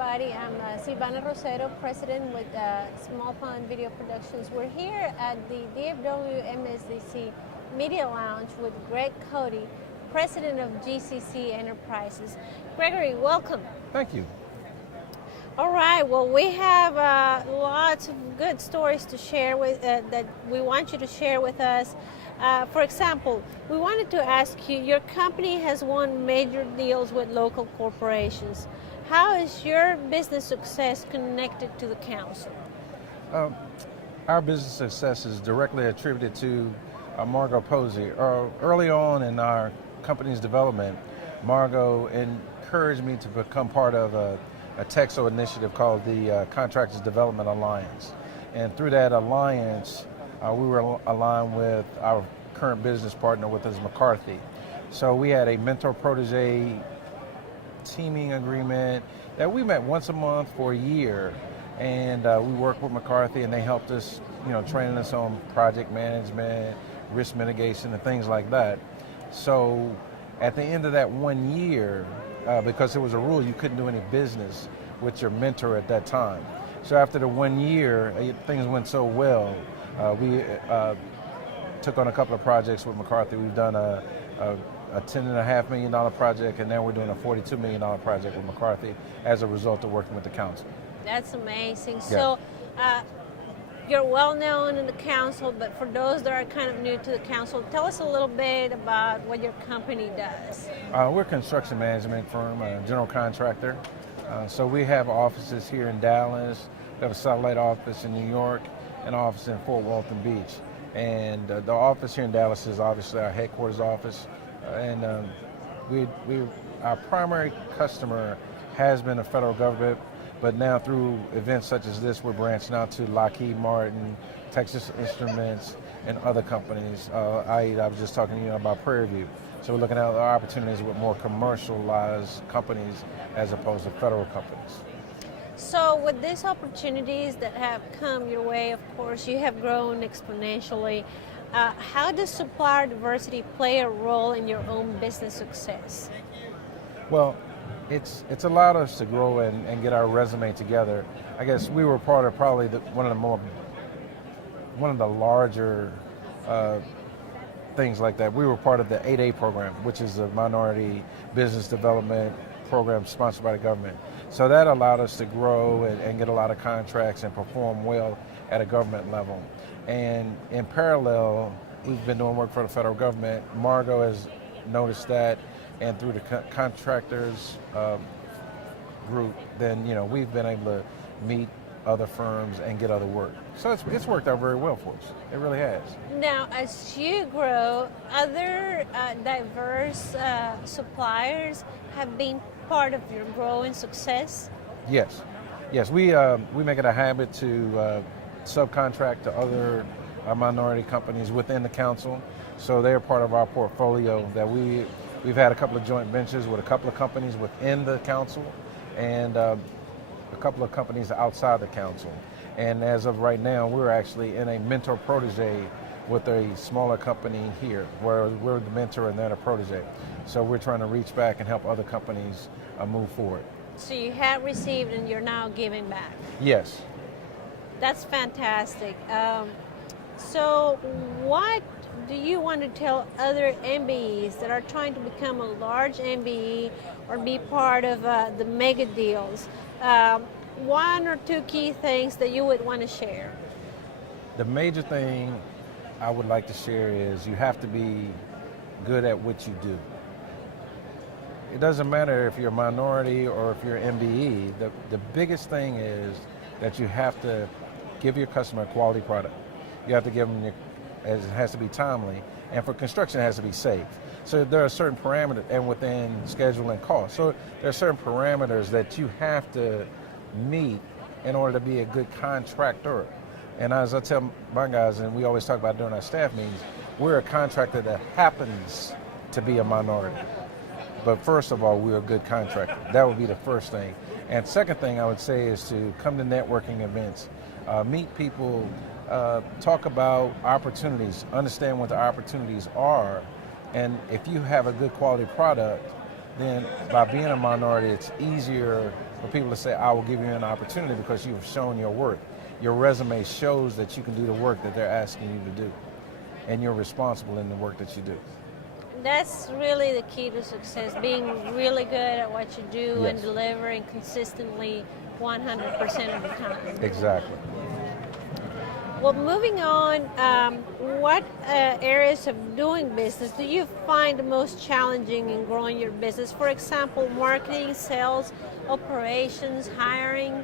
everybody. I'm Silvana Rosero, president with Small Pond Video Productions. We're here at the DFW MSDC Media Lounge with Cody, president of GCC Enterprises. Gregory, welcome. Thank you. All right, well, we have lots of good stories to share with that we want you to share with us. For example, we wanted to ask you, your company has won major deals with local corporations. How is your business success connected to the council? Our business success is directly attributed to Margot Posey. Early on in our company's development, Margot encouraged me to become part of a TEXO initiative called the Contractors Development Alliance. And through that alliance, we were aligned with our current business partner with us, McCarthy. So we had a mentor-protege teaming agreement that we met once a month for a year. And we worked with McCarthy, and they helped us, training us on project management, risk mitigation, and things like that. So at the end of that 1 year, because it was a rule, you couldn't do any business with your mentor at that time. So after the 1 year, things went so well. We took on a couple of projects with McCarthy. We've done a $10.5 million project, and now we're doing a $42 million project with McCarthy as a result of working with the council. That's amazing. Yeah. So you're well known in the council, but for those that are kind of new to the council, tell us a little bit about what your company does. We're a construction management firm, a general contractor. So we have offices here in Dallas. We have a satellite office in New York, and an office in Fort Walton Beach. And the office here in Dallas is obviously our headquarters office. And our primary customer has been the federal government, but now through events such as this, we're branching out to Lockheed Martin, Texas Instruments, and other companies. I was just talking to you about Prairie View. So we're looking at our opportunities with more commercialized companies as opposed to federal companies. So with these opportunities that have come your way, of course, you have grown exponentially. How does Supplier Diversity play a role in your own business success? Well, it's allowed us to grow and get our resume together. I guess we were part of probably one of the larger things like that. We were part of the 8A program, which is a minority business development program sponsored by the government. So that allowed us to grow and get a lot of contracts and perform well at a government level. And in parallel, we've been doing work for the federal government. Margot has noticed that, and through the contractors group, then we've been able to meet other firms and get other work. So it's worked out very well for us. It really has. Now, as you grow, other diverse suppliers have been part of your growing success? Yes. We make it a habit to subcontract to other minority companies within the council. So they're part of our portfolio that we've had a couple of joint ventures with a couple of companies within the council and a couple of companies outside the council. And as of right now, we're actually in a mentor-protege with a smaller company here, where we're the mentor and they're the protege. So we're trying to reach back and help other companies move forward. So you have received and you're now giving back. Yes. That's fantastic. So what do you want to tell other MBEs that are trying to become a large MBE or be part of the mega deals? One or two key things that you would want to share? The major thing I would like to share is you have to be good at what you do. It doesn't matter if you're a minority or if you're an MBE. The biggest thing is that you have to give your customer a quality product. You have to give them, it has to be timely, and for construction it has to be safe. So there are certain parameters, and within schedule and cost. So there are certain parameters that you have to meet in order to be a good contractor. And as I tell my guys, and we always talk about during our staff meetings, we're a contractor that happens to be a minority. But first of all, we're a good contractor. That would be the first thing. And second thing I would say is to come to networking events, meet people, talk about opportunities, understand what the opportunities are, And if you have a good quality product, then by being a minority, it's easier for people to say, I will give you an opportunity because you've shown your worth. Your resume shows that you can do the work that they're asking you to do, and you're responsible in the work that you do. That's really the key to success, being really good at what you do Yes. and delivering consistently 100% of the time. Exactly. Well, moving on, what areas of doing business do you find the most challenging in growing your business? For example, marketing, sales, operations, hiring?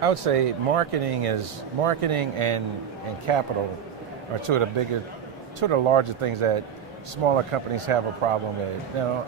I would say marketing and capital are two of the larger things that smaller companies have a problem with. You know,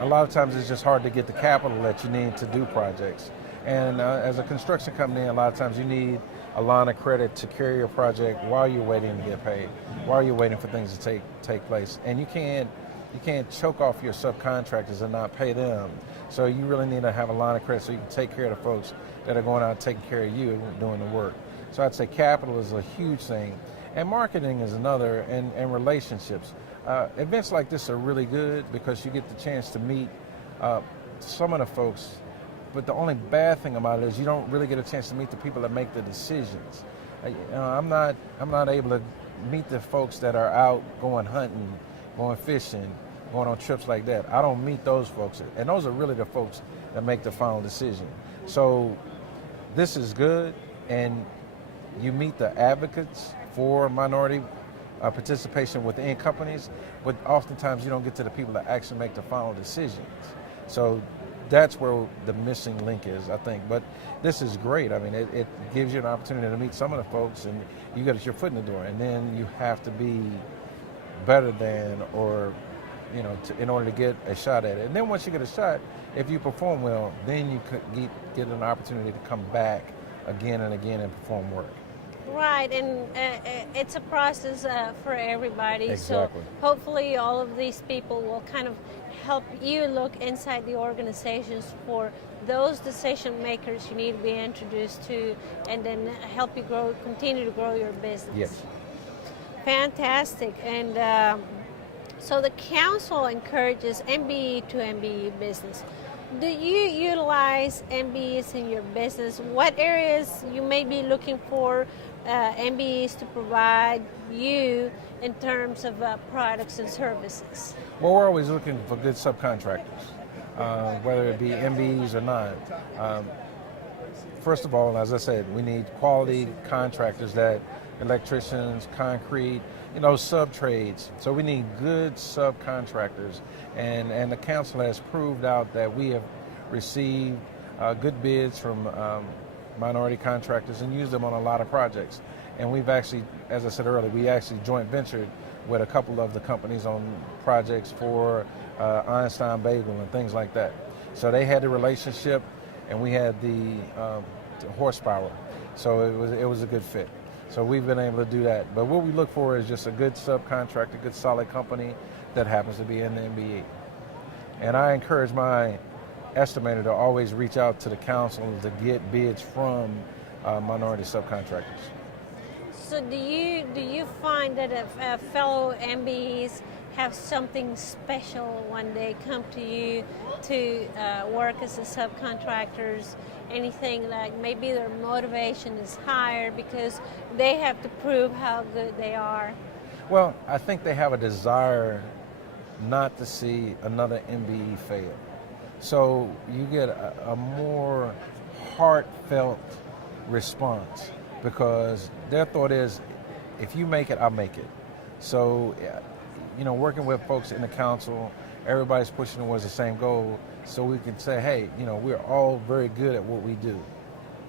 a lot of times it's just hard to get the capital that you need to do projects. And as a construction company, a lot of times you need a line of credit to carry your project while you're waiting to get paid, while you're waiting for things to take place. And you can't choke off your subcontractors and not pay them. So you really need to have a line of credit so you can take care of the folks that are going out taking care of you doing the work. So I'd say capital is a huge thing. And marketing is another, and relationships. Events like this are really good because you get the chance to meet some of the folks. But the only bad thing about it is you don't really get a chance to meet the people that make the decisions. I'm not able to meet the folks that are out going hunting, going fishing, going on trips like that. I don't meet those folks, and those are really the folks that make the final decision. So this is good, and you meet the advocates for minority participation within companies, but oftentimes you don't get to the people that actually make the final decisions. So that's where the missing link is, I think. But this is great. I mean, it gives you an opportunity to meet some of the folks, and you get your foot in the door. And then you have to be better than, or in order to get a shot at it. And then once you get a shot, if you perform well, then you could get an opportunity to come back again and again and perform work. Right, and it's a process for everybody. Exactly. So hopefully all of these people will kind of help you look inside the organizations for those decision makers you need to be introduced to, and then help you continue to grow your business. Yes. Fantastic. And so the council encourages MBE to MBE business. Do you utilize MBEs in your business? What areas you may be looking for MBEs to provide you in terms of products and services? Well, we're always looking for good subcontractors, whether it be MBEs or not. First of all, as I said, we need quality contractors, that electricians, concrete, sub-trades. So we need good subcontractors, and the council has proved out that we have received good bids from minority contractors and used them on a lot of projects. And we've actually, as I said earlier, we actually joint ventured with a couple of the companies on projects for Einstein Bagel and things like that. So they had the relationship, and we had the horsepower. So it was a good fit. So we've been able to do that. But what we look for is just a good subcontractor, good solid company that happens to be in the MBE. And I encourage my estimator to always reach out to the council to get bids from minority subcontractors. So do you find that fellow MBEs have something special when they come to you to work as a subcontractors? Anything like maybe their motivation is higher because they have to prove how good they are? Well, I think they have a desire not to see another MBE fail. So you get a more heartfelt response because their thought is, if you make it, I'll make it. So, working with folks in the council, everybody's pushing towards the same goal, so we can say, hey, we're all very good at what we do.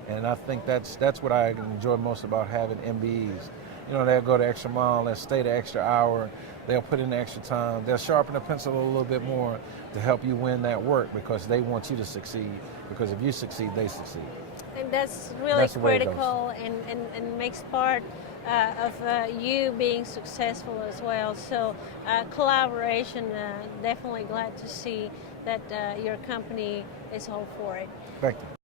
And I think that's what I enjoy most about having MBEs. They'll go the extra mile, they'll stay the extra hour, they'll put in the extra time, they'll sharpen the pencil a little bit more to help you win that work because they want you to succeed, because if you succeed, they succeed. And that's really critical and makes part of you being successful as well. So collaboration, definitely glad to see that your company is all for it. Thank you.